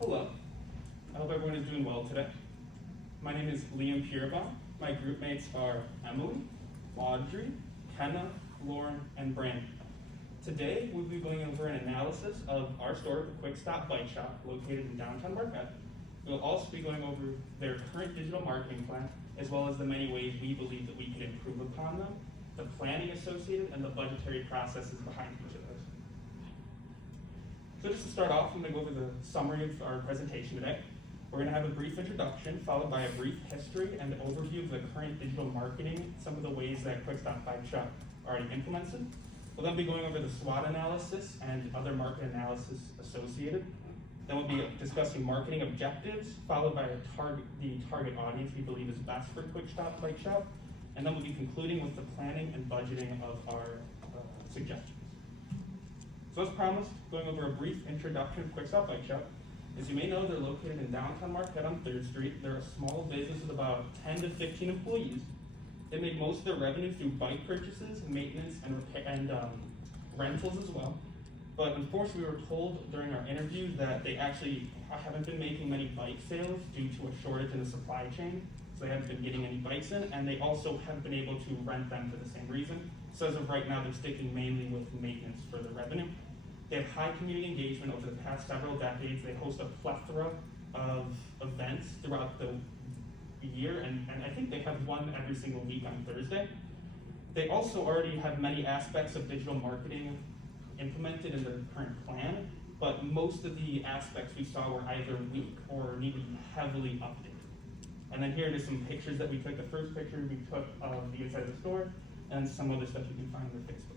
Hello. I hope everyone is doing well today. My name is Liam Pierbaum. My group mates are Emily, Audrey, Kenna, Lauren, and Brandon. Today, we'll be going over an analysis of our store, the Quick Stop Bike Shop, located in downtown Marquette. We'll also be going over their current digital marketing plan, as well as the many ways we believe that we can improve upon them, the planning associated, and the budgetary processes behind each of those. So just to start off, I'm going to go over the summary of our presentation today. We're going to have a brief introduction, followed by a brief history and overview of the current digital marketing, some of the ways that Quick Stop Bike Shop already implements it. We'll then be going over the SWOT analysis and other market analysis associated. Then we'll be discussing marketing objectives, followed by the target audience we believe is best for Quick Stop Bike Shop. And then we'll be concluding with the planning and budgeting of our suggestions. So as promised, going over a brief introduction of Quick Stop Bike Shop. As you may know, they're located in downtown Marquette on 3rd Street. They're a small business with about 10 to 15 employees. They make most of their revenue through bike purchases, maintenance, and rentals as well. But unfortunately, we were told during our interview that they actually haven't been making many bike sales due to a shortage in the supply chain. So they haven't been getting any bikes in, and they also haven't been able to rent them for the same reason. So as of right now, they're sticking mainly with maintenance for the revenue. They have high community engagement over the past several decades. They host a plethora of events throughout the year, and I think they have one every single week on Thursday. They also already have many aspects of digital marketing implemented in their current plan, but most of the aspects we saw were either weak or need to be heavily updated. And then here are just some pictures that we took. The first picture we took of the inside of the store, and some other stuff you can find on their Facebook.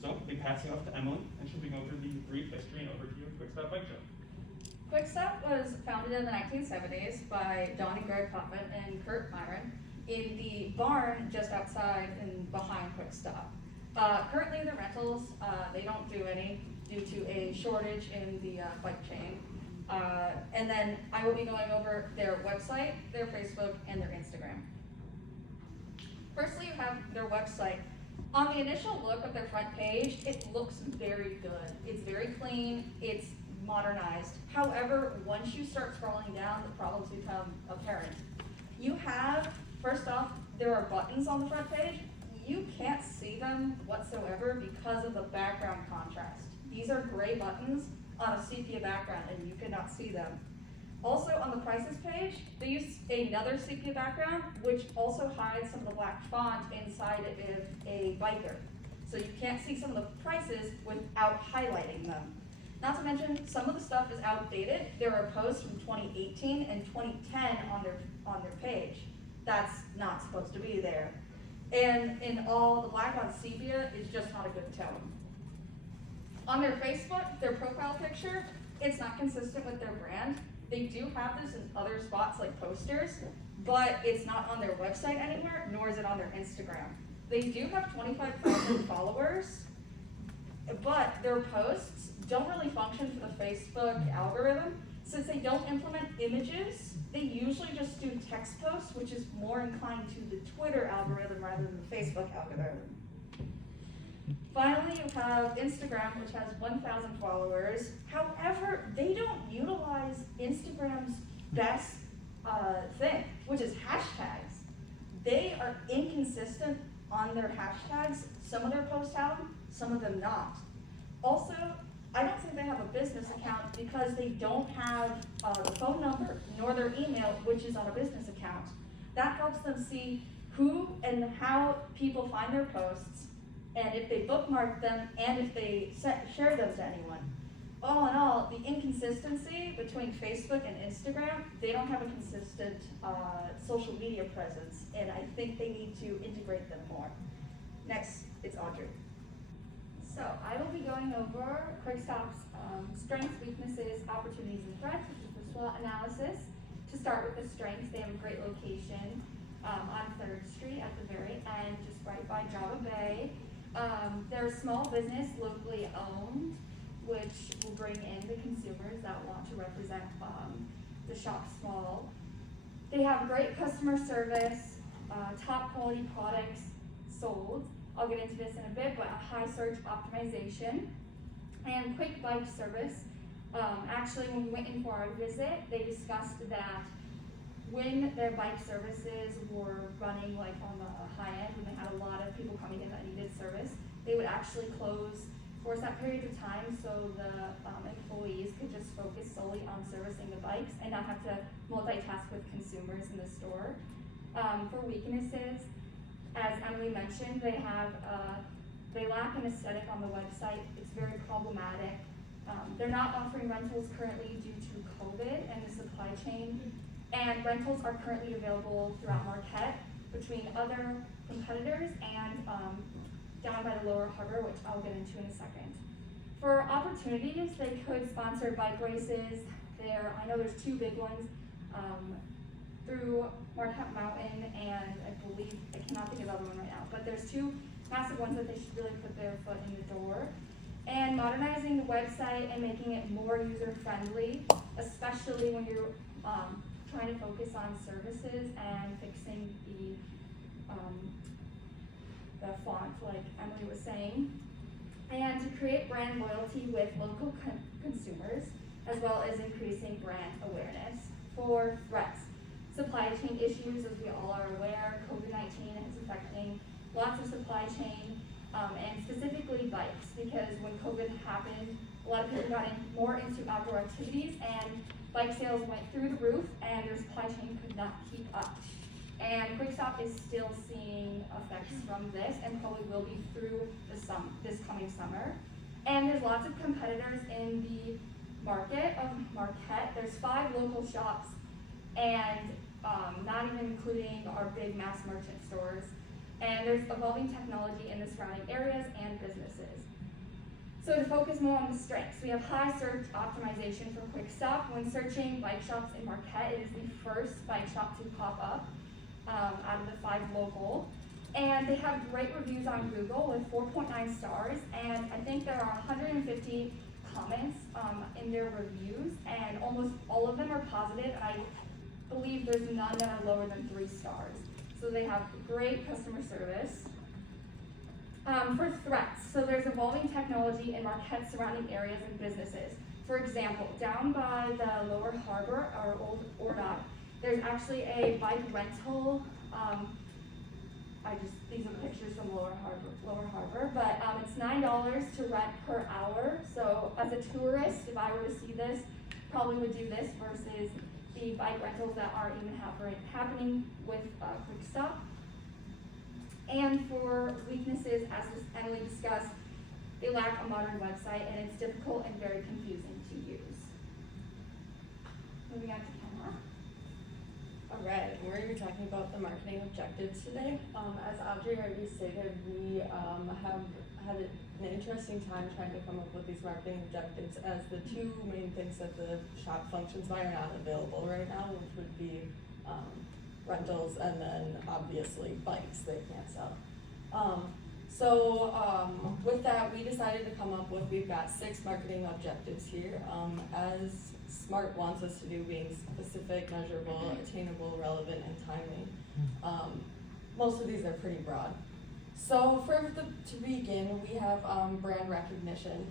So I'll be passing off to Emily, and she'll be going through the brief history and overview of Quick Stop Bike Shop. Quick Stop was founded in the 1970s by Don and Greg Potvin and Kurt Myron in the barn just outside and behind Quick Stop. Currently, the rentals, they don't do any due to a shortage in the bike chain. And then I will be going over their website, their Facebook, and their Instagram. Firstly, you have their website. On the initial look of their front page, it looks very good. It's very clean, it's modernized. However, once you start scrolling down, the problems become apparent. You have, first off, there are buttons on the front page. You can't see them whatsoever because of the background contrast. These are gray buttons on a sepia background and you cannot see them. Also on the prices page, they use another sepia background, which also hides some of the black font inside of a biker. So you can't see some of the prices without highlighting them. Not to mention, some of the stuff is outdated. There are posts from 2018 and 2010 on their page. That's not supposed to be there. And in all, the black on sepia is just not a good tone. On their Facebook, their profile picture, it's not consistent with their brand. They do have this in other spots like posters, but it's not on their website anywhere, nor is it on their Instagram. They do have 25,000 followers, but their posts don't really function for the Facebook algorithm. Since they don't implement images, they usually just do text posts, which is more inclined to the Twitter algorithm rather than the Facebook algorithm. Finally, you have Instagram, which has 1,000 followers. However, they don't utilize Instagram's best thing, which is hashtags. They are inconsistent on their hashtags. Some of their posts have them, some of them not. Also, I don't think they have a business account because they don't have the phone number nor their email, which is on a business account. That helps them see who and how people find their posts, and if they bookmark them, and if they share them to anyone. All in all, the inconsistency between Facebook and Instagram, they don't have a consistent social media presence, and I think they need to integrate them more. Next, it's Audrey. So I will be going over Quick Stop's strengths, weaknesses, opportunities, and threats, which is the SWOT analysis. To start with the strengths, they have a great location on 3rd Street at the very end, just right by Java Bay. They're a small business, locally owned, which will bring in the consumers that want to represent the shop small. They have great customer service, top quality products sold. I'll get into this in a bit, but a high search optimization and quick bike service. Actually, when we went in for our visit, they discussed that when their bike services were running like on the high end, when they had a lot of people coming in that needed service, they would actually close for a set period of time so the employees could just focus solely on servicing the bikes and not have to multitask with consumers in the store. For weaknesses, as Emily mentioned, they lack an aesthetic on the website. It's very problematic. They're not offering rentals currently due to COVID and the supply chain. And rentals are currently available throughout Marquette between other competitors and down by the Lower Harbor, which I'll get into in a second. For opportunities, they could sponsor bike races. I know there's 2 big ones through Marquette Mountain, and I cannot think of the other one right now, but there's 2 massive ones that they should really put their foot in the door. And modernizing the website and making it more user-friendly, especially when you're trying to focus on services and fixing the font, like Emily was saying, and to create brand loyalty with local consumers, as well as increasing brand awareness. For threats, supply chain issues, as we all are aware, COVID-19 is affecting lots of supply chain, and specifically bikes, because when COVID happened, a lot of people got more into outdoor activities, and bike sales went through the roof, and their supply chain could not keep up. And Quickstop is still seeing effects from this, and probably will be through this coming summer. And there's lots of competitors in the market of Marquette. There's 5 local shops, and not even including our big mass merchant stores. And there's evolving technology in the surrounding areas and businesses. So to focus more on the strengths, we have high search optimization for Quickstop. When searching bike shops in Marquette, it is the first bike shop to pop up out of the 5 local. And they have great reviews on Google with 4.9 stars, and I think there are 150 comments in their reviews, and almost all of them are positive. I believe there's none that are lower than 3 stars. So they have great customer service. For threats, so there's evolving technology in Marquette surrounding areas and businesses. For example, down by the Lower Harbor, or Old Ordot, there's actually a bike rental. These are pictures from Lower Harbor, but it's $9 to rent per hour. So as a tourist, if I were to see this, probably would do this versus the bike rentals that are even happening with Quickstop. And for weaknesses, as Emily discussed, they lack a modern website, and it's difficult and very confusing to use. Moving on to Kenna. All right, we're going to be talking about the marketing objectives today. As Audrey already stated, we have had an interesting time trying to come up with these marketing objectives, as the 2 main things that the shop functions by are not available right now, which would be rentals and then obviously bikes they can't sell. With that, we decided to come up with, we've got 6 marketing objectives here, as SMART wants us to do, being specific, measurable, attainable, relevant, and timely. Most of these are pretty broad. So to begin, we have brand recognition.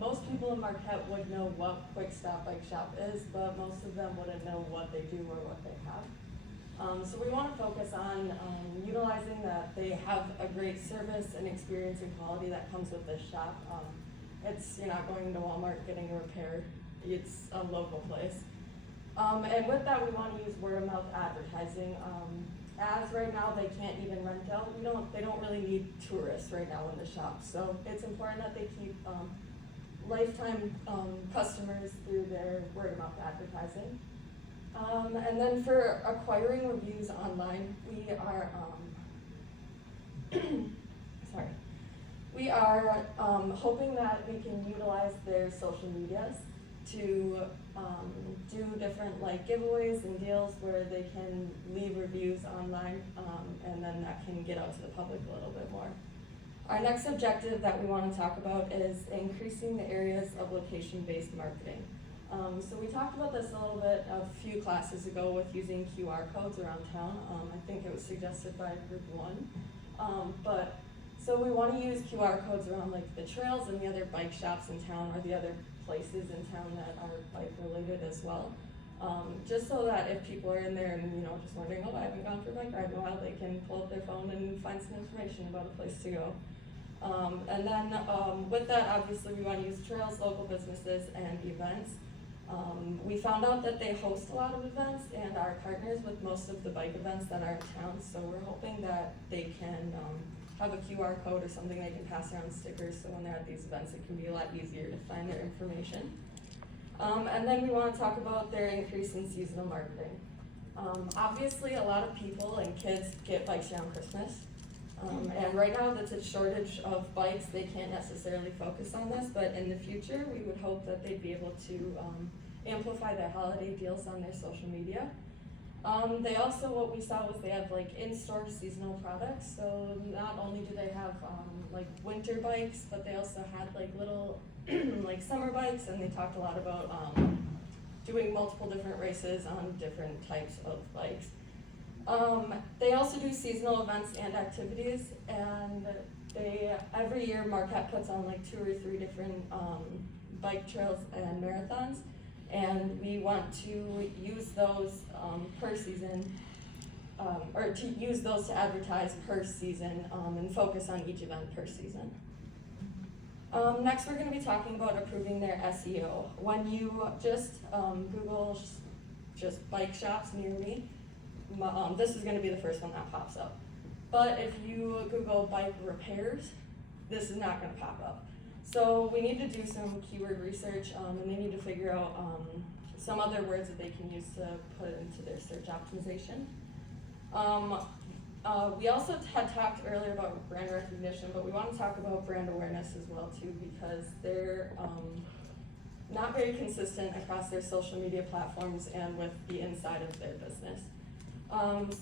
Most people in Marquette would know what Quickstop Bike Shop is, but most of them wouldn't know what they do or what they have. So we want to focus on utilizing that they have a great service and experience and quality that comes with this shop. You're not going to Walmart getting a repair, it's a local place. And with that, we want to use word of mouth advertising. As right now they can't even rent out, they don't really need tourists right now in the shop. So it's important that they keep lifetime customers through their word of mouth advertising. And then for acquiring reviews online, we are hoping that we can utilize their social medias to do different giveaways and deals where they can leave reviews online, and then that can get out to the public a little bit more. Our next objective that we want to talk about is increasing the areas of location-based marketing. So we talked about this a little bit a few classes ago with using QR codes around town. I think it was suggested by group 1. So we want to use QR codes around the trails and the other bike shops in town, or the other places in town that are bike related as well. Just so that if people are in there and, you know, just wondering, oh, I haven't gone for a bike ride in a while, they can pull up their phone and find some information about a place to go. And then with that, obviously, we want to use trails, local businesses, and events. We found out that they host a lot of events and are partners with most of the bike events that are in town, so we're hoping that they can have a QR code or something they can pass around stickers, so when they're at these events, it can be a lot easier to find their information. And then we want to talk about their increase in seasonal marketing. Obviously, a lot of people and kids get bikes around Christmas. And right now that's a shortage of bikes, they can't necessarily focus on this, but in the future, we would hope that they'd be able to amplify their holiday deals on their social media. They also, what we saw was they have like in-store seasonal products, so not only do they have like winter bikes, but they also had like little like summer bikes, and they talked a lot about doing multiple different races on different types of bikes. They also do seasonal events and activities, and they every year Marquette puts on like 2 or 3 different bike trails and marathons, and we want to use those per season, or to use those to advertise per season and focus on each event per season. Next, we're going to be talking about improving their SEO. When you just Google just bike shops near me, this is going to be the first one that pops up. But if you Google bike repairs, this is not going to pop up. So we need to do some keyword research, and they need to figure out some other words that they can use to put into their search optimization. We also had talked earlier about brand recognition, but we want to talk about brand awareness as well too, because they're not very consistent across their social media platforms and with the inside of their business.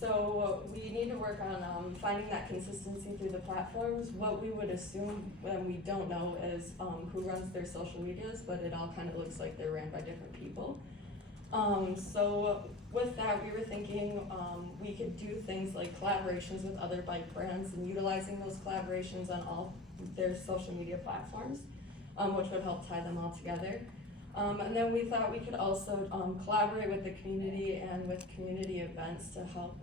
So we need to work on finding that consistency through the platforms. What we would assume when we don't know is who runs their social medias, but it all kind of looks like they're ran by different people. So with that, we were thinking we could do things like collaborations with other bike brands and utilizing those collaborations on all their social media platforms, which would help tie them all together. And then we thought we could also collaborate with the community and with community events to help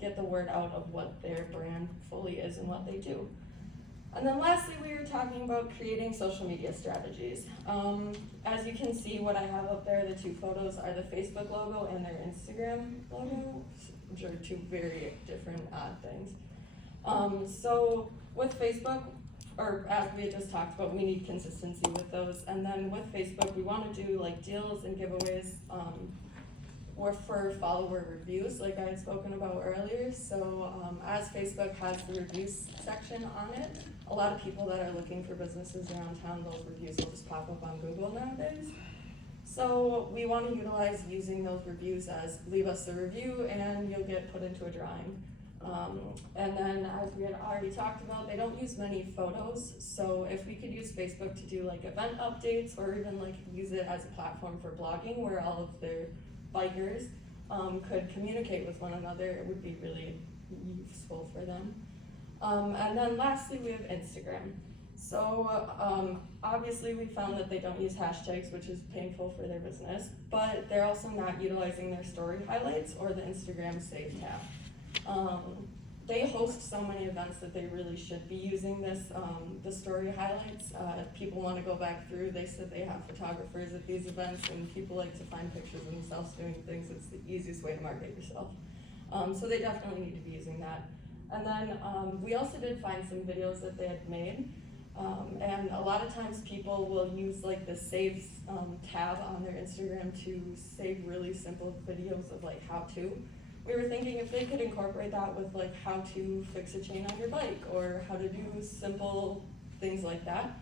get the word out of what their brand fully is and what they do. And then lastly, we were talking about creating social media strategies. As you can see, what I have up there, the 2 photos are the Facebook logo and their Instagram logo, which are 2 very different things. So with Facebook, or as we had just talked about, we need consistency with those. And then with Facebook, we want to do like deals and giveaways or for follower reviews, like I had spoken about earlier. So as Facebook has the reviews section on it, a lot of people that are looking for businesses around town, those reviews will just pop up on Google nowadays. So we want to utilize using those reviews as leave us a review and you'll get put into a drawing. And then as we had already talked about, they don't use many photos, so if we could use Facebook to do like event updates or even like use it as a platform for blogging where all of their bikers could communicate with one another, it would be really useful for them. And then lastly, we have Instagram. So obviously we found that they don't use hashtags, which is painful for their business, but they're also not utilizing their story highlights or the Instagram save tab. They host so many events that they really should be using this, the story highlights. If people want to go back through, they said they have photographers at these events and people like to find pictures of themselves doing things. It's the easiest way to market yourself. So they definitely need to be using that. And then we also did find some videos that they had made. And a lot of times people will use like the saves tab on their Instagram to save really simple videos of like how to. We were thinking if they could incorporate that with like how to fix a chain on your bike or how to do simple things like that,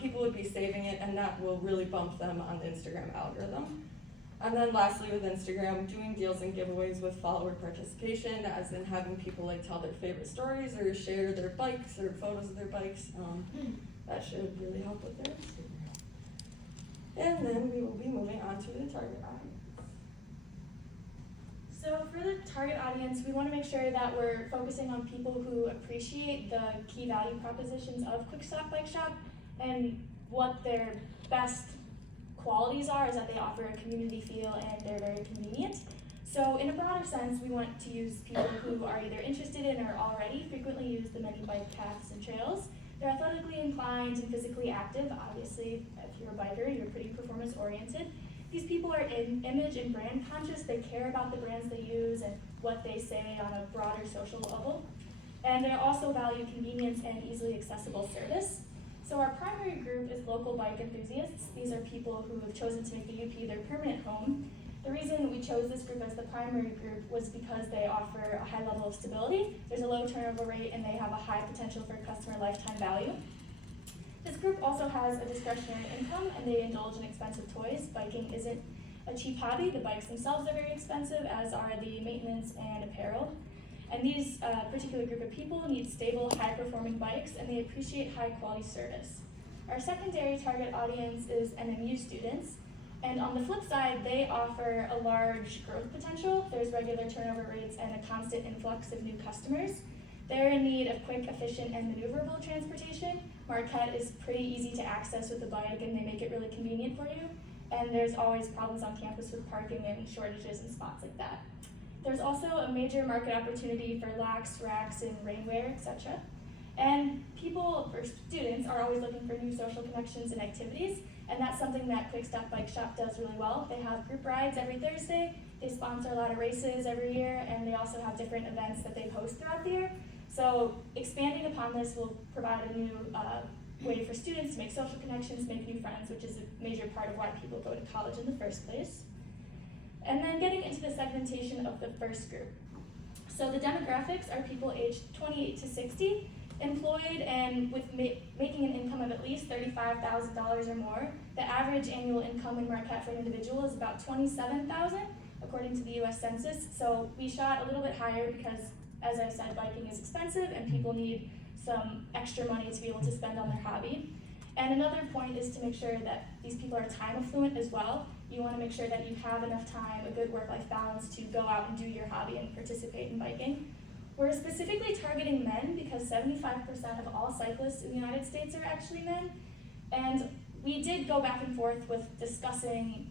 people would be saving it and that will really bump them on the Instagram algorithm. And then lastly with Instagram, doing deals and giveaways with follower participation, as in having people like tell their favorite stories or share their bikes or photos of their bikes. That should really help with their Instagram. And then we will be moving on to the target audience. So for the target audience, we want to make sure that we're focusing on people who appreciate the key value propositions of Quick Stop Bike Shop and what their best qualities are is that they offer a community feel and they're very convenient. So in a broader sense, we want to use people who are either interested in or already frequently use the many bike paths and trails. They're athletically inclined and physically active. Obviously, if you're a biker, you're pretty performance oriented. These people are image and brand conscious. They care about the brands they use and what they say on a broader social level. And they also value convenience and easily accessible service. So our primary group is local bike enthusiasts. These are people who have chosen to make the UP their permanent home. The reason we chose this group as the primary group was because they offer a high level of stability, there's a low turnover rate, and they have a high potential for customer lifetime value. This group also has a discretionary income, and they indulge in expensive toys. Biking isn't a cheap hobby. The bikes themselves are very expensive, as are the maintenance and apparel. And these particular group of people need stable, high-performing bikes, and they appreciate high-quality service. Our secondary target audience is NMU students. And on the flip side, they offer a large growth potential. There's regular turnover rates and a constant influx of new customers. They're in need of quick, efficient, and maneuverable transportation. Marquette is pretty easy to access with a bike, and they make it really convenient for you. And there's always problems on campus with parking and shortages and spots like that. There's also a major market opportunity for lax, racks, and rainwear, etc. And people, or students, are always looking for new social connections and activities. And that's something that Quick Stop Bike Shop does really well. They have group rides every Thursday, they sponsor a lot of races every year, and they also have different events that they host throughout the year. So expanding upon this will provide a new way for students to make social connections, make new friends, which is a major part of why people go to college in the first place. And then getting into the segmentation of the first group. So the demographics are people aged 28 to 60, employed and with making an income of at least $35,000 or more. The average annual income in Marquette for an individual is about $27,000 according to the US Census. So we shot a little bit higher because, as I said, biking is expensive and people need some extra money to be able to spend on their hobby. And another point is to make sure that these people are time affluent as well. You want to make sure that you have enough time, a good work-life balance to go out and do your hobby and participate in biking. We're specifically targeting men because 75% of all cyclists in the United States are actually men. And we did go back and forth with discussing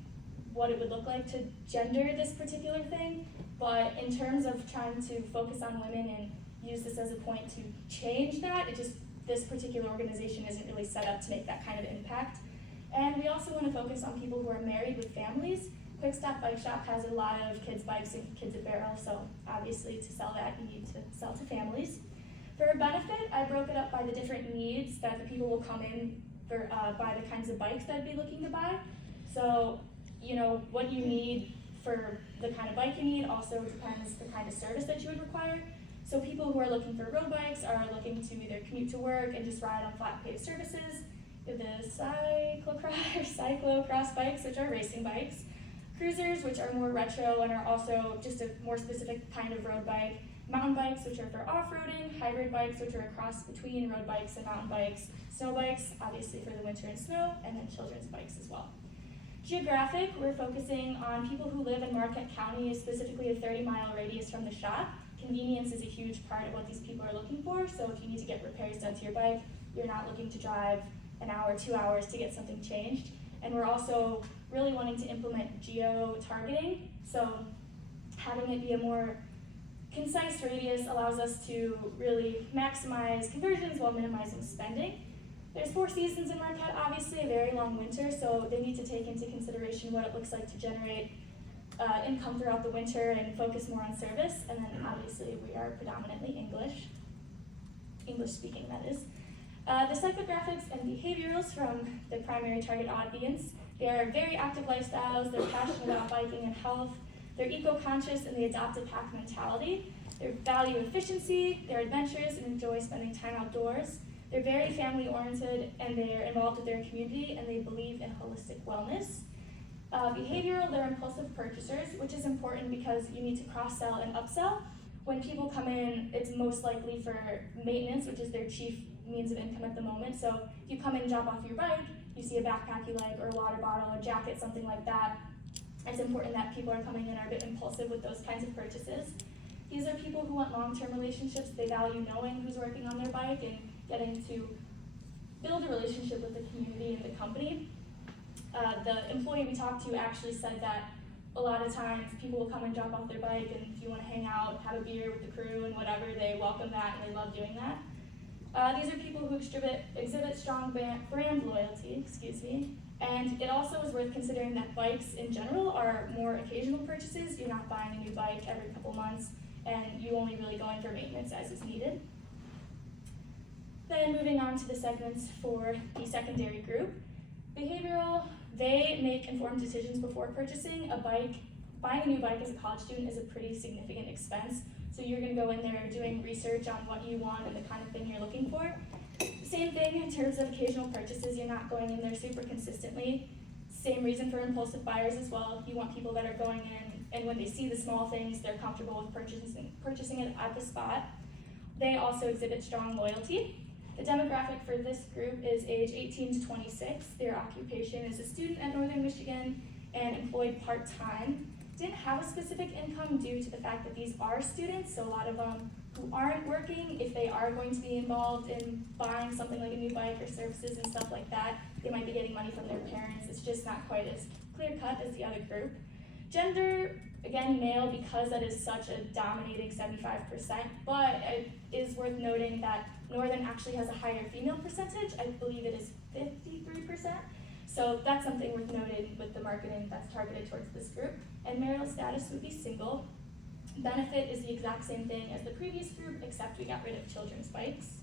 what it would look like to gender this particular thing, but in terms of trying to focus on women and use this as a point to change that, this particular organization isn't really set up to make that kind of impact. And we also want to focus on people who are married with families. Quick Stop Bike Shop has a lot of kids' bikes and kids' apparel, so obviously to sell that, you need to sell to families. For a benefit, I broke it up by the different needs that the people will come in for, by the kinds of bikes that I'd be looking to buy. So, you know, what you need for the kind of bike you need also depends the kind of service that you would require. So people who are looking for road bikes are looking to either commute to work and just ride on flat paved surfaces. The cyclocross bikes, which are racing bikes. Cruisers, which are more retro and are also just a more specific kind of road bike. Mountain bikes, which are for off-roading. Hybrid bikes, which are a cross between road bikes and mountain bikes. Snow bikes, obviously for the winter and snow, and then children's bikes as well. Geographic, we're focusing on people who live in Marquette County, specifically a 30-mile radius from the shop. Convenience is a huge part of what these people are looking for, so if you need to get repairs done to your bike, you're not looking to drive an hour, 2 hours to get something changed. And we're also really wanting to implement geo-targeting, so having it be a more concise radius allows us to really maximize conversions while minimizing spending. There's 4 seasons in Marquette, obviously a very long winter, so they need to take into consideration what it looks like to generate income throughout the winter and focus more on service. And then obviously we are predominantly English speaking that is. The psychographics and behaviorals from the primary target audience. They are very active lifestyles, they're passionate about biking and health, they're eco-conscious and they adopt a pack mentality. They value efficiency, they're adventurous and enjoy spending time outdoors. They're very family-oriented and they're involved with their community and they believe in holistic wellness. Behavioral, they're impulsive purchasers, which is important because you need to cross-sell and upsell. When people come in, it's most likely for maintenance, which is their chief means of income at the moment. So if you come in and drop off your bike, you see a backpack you like, or a water bottle, a jacket, something like that. It's important that people are coming in are a bit impulsive with those kinds of purchases. These are people who want long-term relationships. They value knowing who's working on their bike and getting to build a relationship with the community and the company. The employee we talked to actually said that a lot of times people will come and drop off their bike, and if you want to hang out, have a beer with the crew and whatever, they welcome that and they love doing that. These are people who exhibit strong brand loyalty, and it also is worth considering that bikes in general are more occasional purchases. You're not buying a new bike every couple months, and you only really go in for maintenance as is needed. Then moving on to the segments for the secondary group. Behavioral, they make informed decisions before purchasing a bike. Buying a new bike as a college student is a pretty significant expense, so you're going to go in there doing research on what you want and the kind of thing you're looking for. Same thing in terms of occasional purchases, you're not going in there super consistently. Same reason for impulsive buyers as well. You want people that are going in, and when they see the small things, they're comfortable with purchasing it at the spot. They also exhibit strong loyalty. The demographic for this group is age 18 to 26. Their occupation is a student at Northern Michigan and employed part-time. Didn't have a specific income due to the fact that these are students, so a lot of them who aren't working, if they are going to be involved in buying something like a new bike or services and stuff like that, they might be getting money from their parents. It's just not quite as clear-cut as the other group. Gender, again, male, because that is such a dominating 75%, but it is worth noting that Northern actually has a higher female percentage. I believe it is 53%. So that's something worth noting with the marketing that's targeted towards this group. And marital status would be single. Benefit is the exact same thing as the previous group, except we got rid of children's bikes.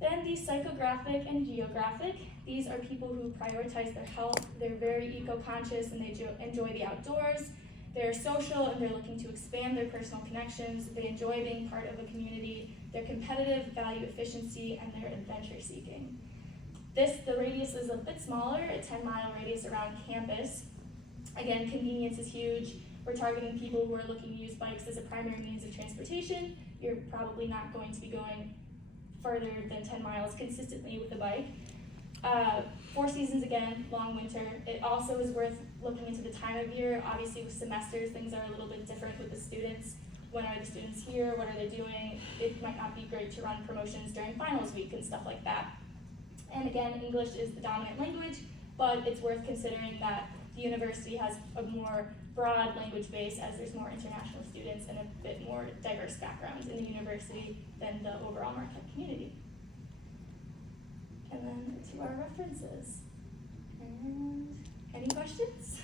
Then the psychographic and geographic. These are people who prioritize their health. They're very eco-conscious and they enjoy the outdoors. They're social and they're looking to expand their personal connections. They enjoy being part of a community. They're competitive, value efficiency, and they're adventure seeking. The radius is a bit smaller, a 10-mile radius around campus. Again, convenience is huge. We're targeting people who are looking to use bikes as a primary means of transportation. You're probably not going to be going further than 10 miles consistently with a bike. 4 seasons again, long winter. It also is worth looking into the time of year. Obviously with semesters, things are a little bit different with the students. When are the students here? What are they doing? It might not be great to run promotions during finals week and stuff like that. And again, English is the dominant language, but it's worth considering that the university has a more broad language base as there's more international students and a bit more diverse backgrounds in the university than the overall Marquette community. And then to our references. And any questions?